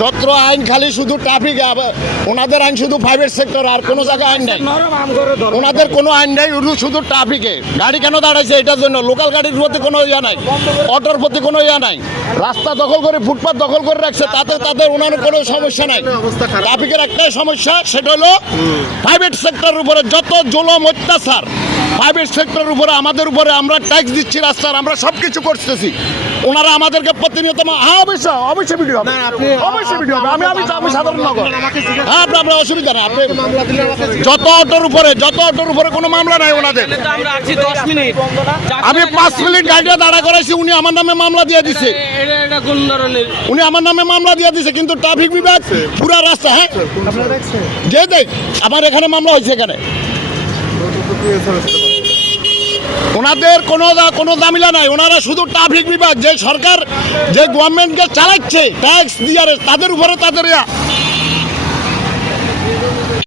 যত্র আইন খালি শুধু ট্রাফিক, ওনাদের আইন শুধু প্রাইভেট সেক্টর, আর কোনো জায়গায় আইন নাই। ওনাদের কোনো আইন নেই, শুধু ট্রাফিকে। গাড়ি কেন দাঁড়াইছে এটার জন্য, লোকাল গাড়ির প্রতি কোনো ইয়া নাই, অটোর প্রতি কোনো ইয়া নাই। রাস্তা দখল করে, ফুটপাথ দখল করে রাখছে, তাতে তাদের ওনার কোনো সমস্যা নাই। ট্রাফিকের একটাই সমস্যা, সেটা হলো প্রাইভেট সেক্টরের উপরে যত জুলুম অত্যাচার, প্রাইভেট সেক্টরের উপরে, আমাদের উপরে। আমরা ট্যাক্স দিচ্ছি রাস্তার, আমরা সব কিছু করতেছি, ওনারা আমাদেরকে প্রতিনিয়ত। হ্যাঁ, অবশ্যই ভিডিও হবে, অবশ্যই ভিডিও হবে। আমি সাধারণ নগর। হ্যাঁ, আপনার অসুবিধা নেই। আপনি যত অটোর উপরে কোনো মামলা নাই ওনাদের। আমি 5 মিনিট গাড়িটা দাঁড়া করাইছি, উনি আমার নামে মামলা দিয়ে দিছে। উনি আমার নামে মামলা দিয়ে দিছে, কিন্তু ট্রাফিক বিভাগ পুরা রাস্তা, হ্যাঁ যে দেখ আমার এখানে মামলা হয়েছে। এখানে ওনাদের কোনো জামিলা নাই। ওনারা শুধু ট্রাফিক বিভাগ, যে সরকার, যে গভর্নমেন্টকে চালাচ্ছে ট্যাক্স দিয়ে, তাদের উপরে তাদের